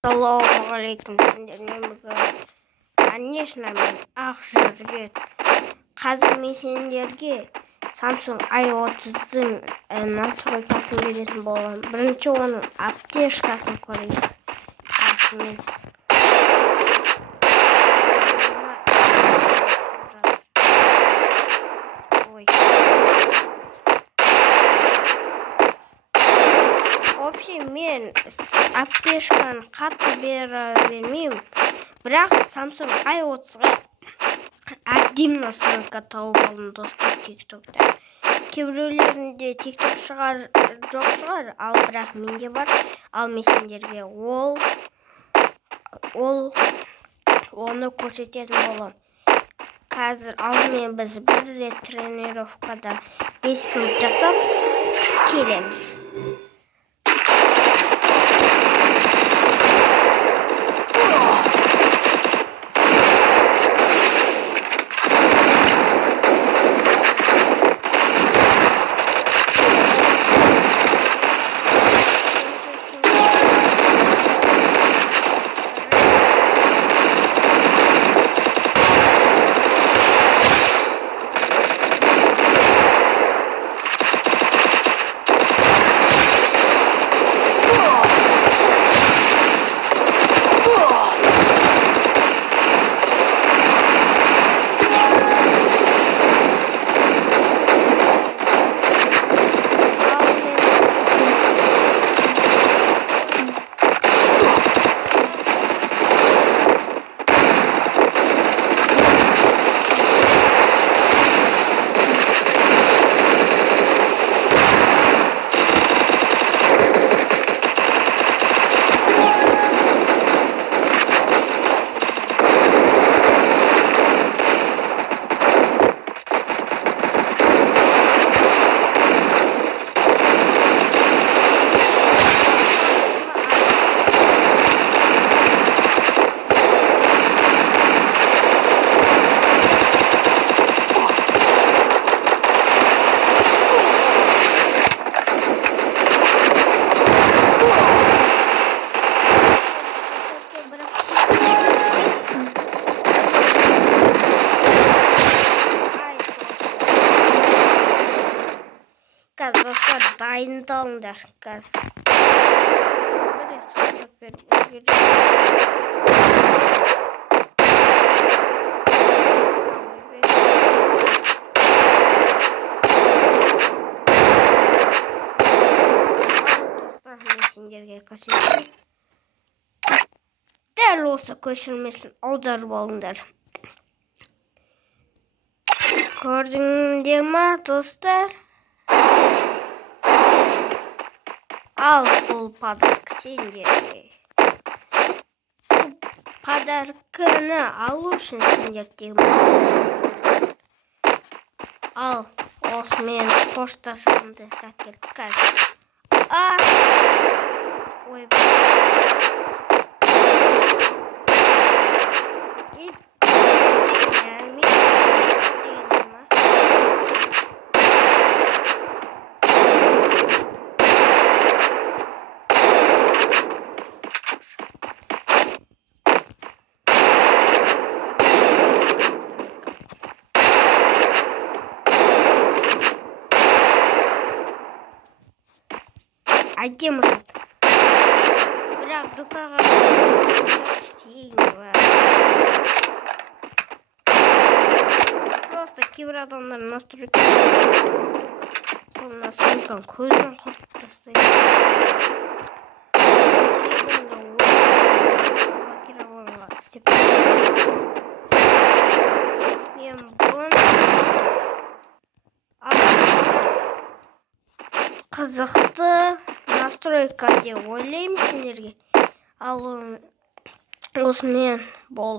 Ассалаумағалейкум, сендермен бүгін конечно мен Ақжүрек. Қазір мен сендерге Samsung i30-дың настройкасын беретін боламын. Бірінші оның аптешкасын көрейік. Вообще мен аптешканы қатты бермеймін, бірақ Samsung i30-ға әдемі настройка тауып алдым достар TikTok'та. Кейбіреулерінде TikTok жоқ шығар, ал бірақ менде бар. Ал мен сендерге оны көрсететін боламын. Қазір алдымен біз бір рет тренировкада 5 минут жасап келеміз. Dostlar dayındalınlar gaz. Dostlar messengerге koşuyorsun. Deli olsa koşulmasın, audarып alыңдар. Gördіңдер ма, dostlar? Al бұл подарок сендерге. Подарканы алу үшін сендерге ал, осы мен поштасымды сәттеліп қазір. Ой, әдемі зат. Бірақ дүкаға просто кейбір адамдар настройка сол настройканы көзбен құртып тастайды. Мен бұны қызықты настройка деп ойлаймын сендерге. Ал осымен болды.